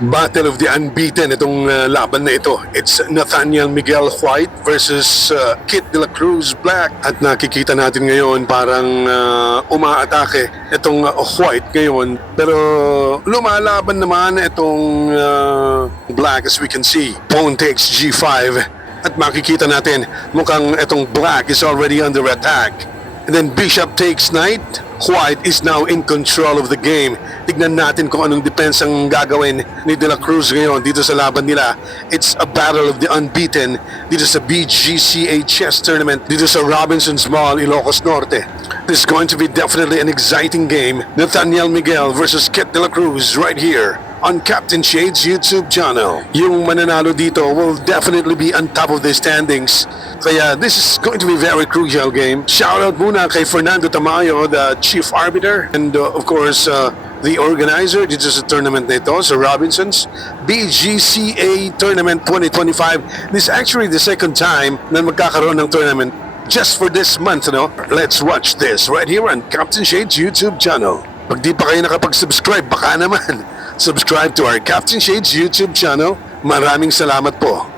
Battle of the Unbeaten itong laban na ito. It's Nathaniel Miguel White versus Kit De La Cruz Black. At nakikita natin ngayon parang umaatake itong White ngayon. Pero lumalaban naman itong Black as we can see. Pawn takes G5. At makikita natin mukhang itong Black is already under attack. And then Bishop takes Knight. White is now in control of the game. Tignan natin kung anong defense ang gagawin ni De La Cruz ngayon dito sa laban nila. It's a battle of the unbeaten dito sa BGCA Chess Tournament dito sa Robinsons Mall, Ilocos Norte. This is going to be definitely an exciting game. Nathaniel Miguel versus Kit De La Cruz right here on Captain Shade's YouTube channel. Yung mananalo dito will definitely be on top of the standings. Kaya this is going to be a very crucial game. Shout out muna kay Fernando Tamayo, the chief arbiter, and of course, the organizer dito sa tournament na ito, sa Robinsons BGCA Tournament 2025. This is actually the second time na magkakaroon ng tournament just for this month, no? Let's watch this right here on Captain Shade's YouTube channel. Pag di pa kayo nakapag-subscribe, baka naman subscribe to our Captain Shade's YouTube channel. Maraming salamat po.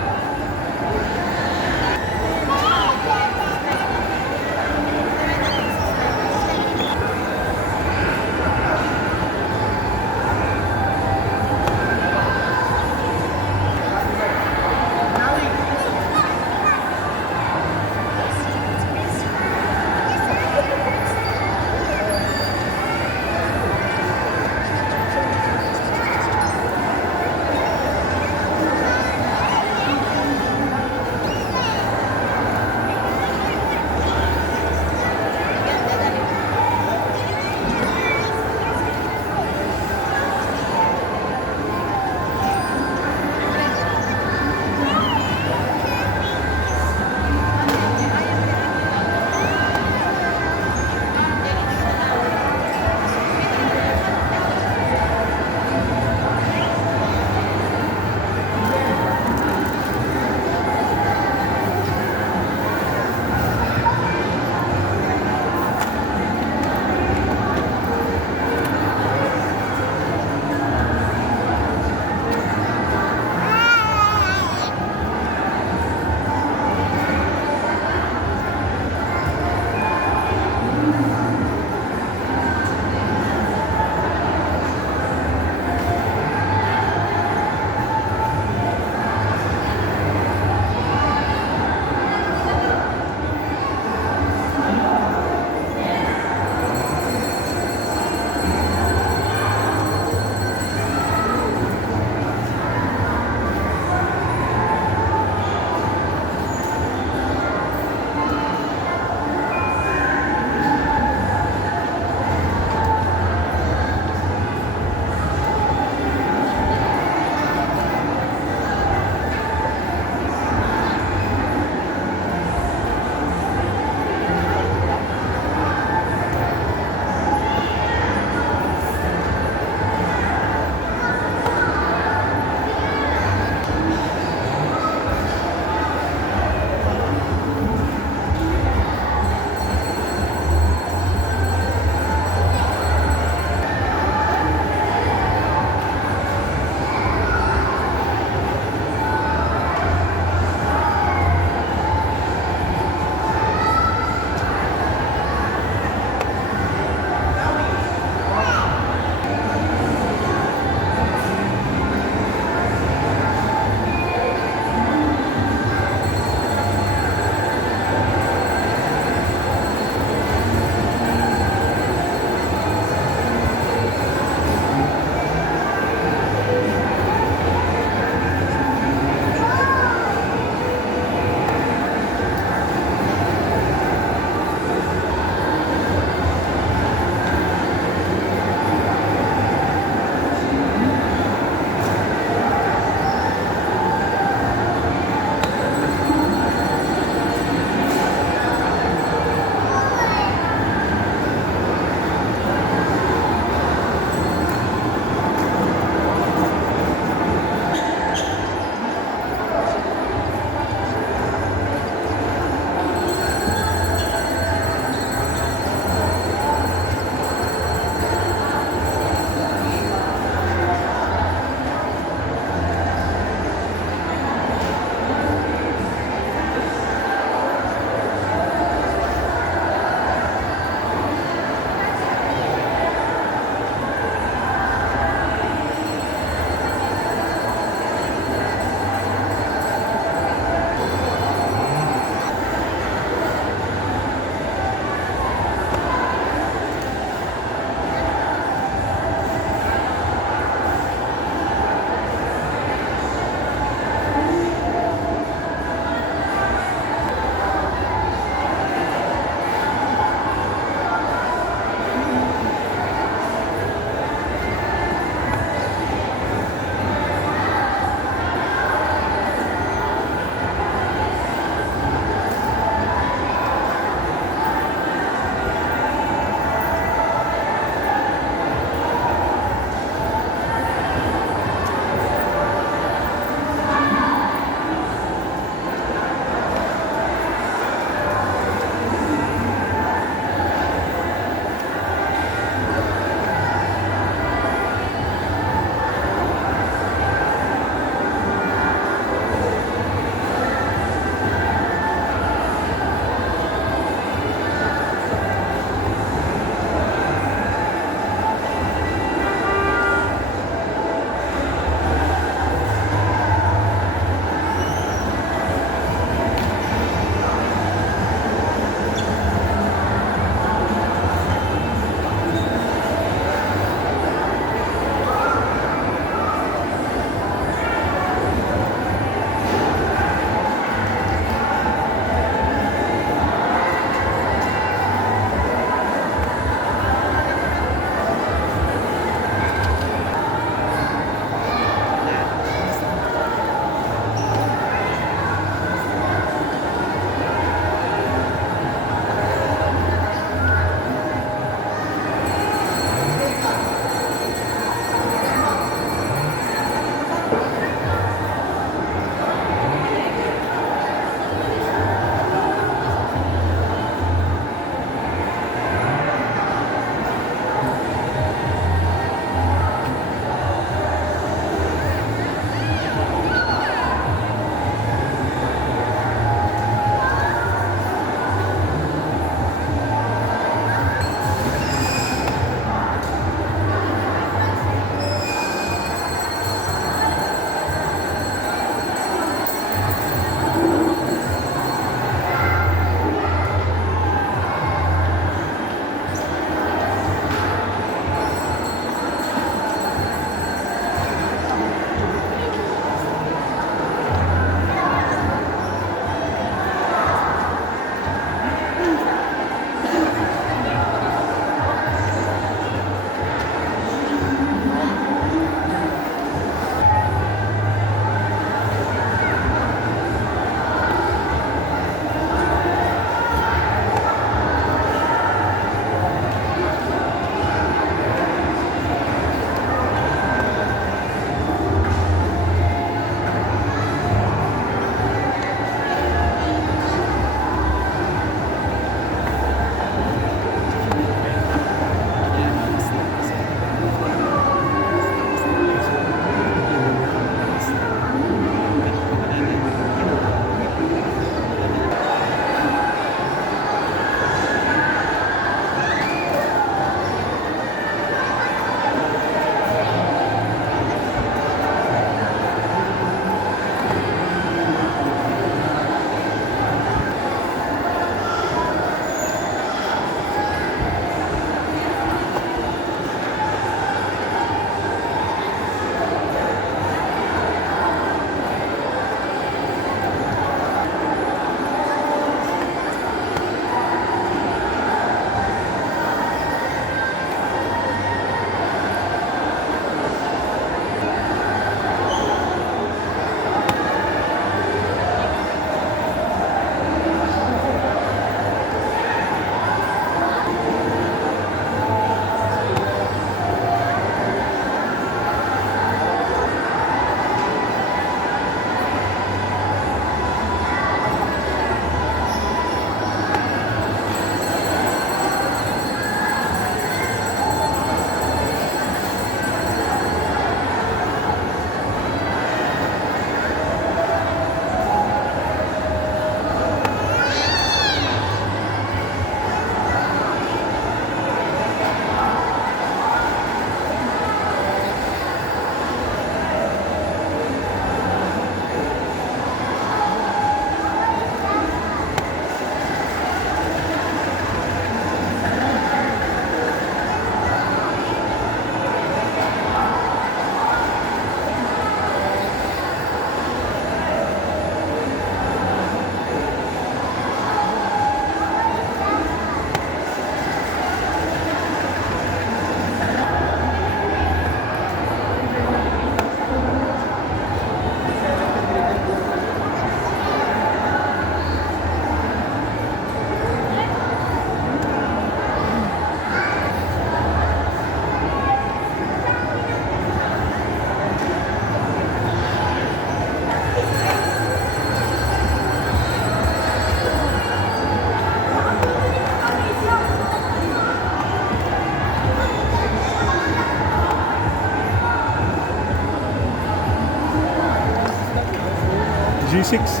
6.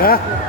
Ha?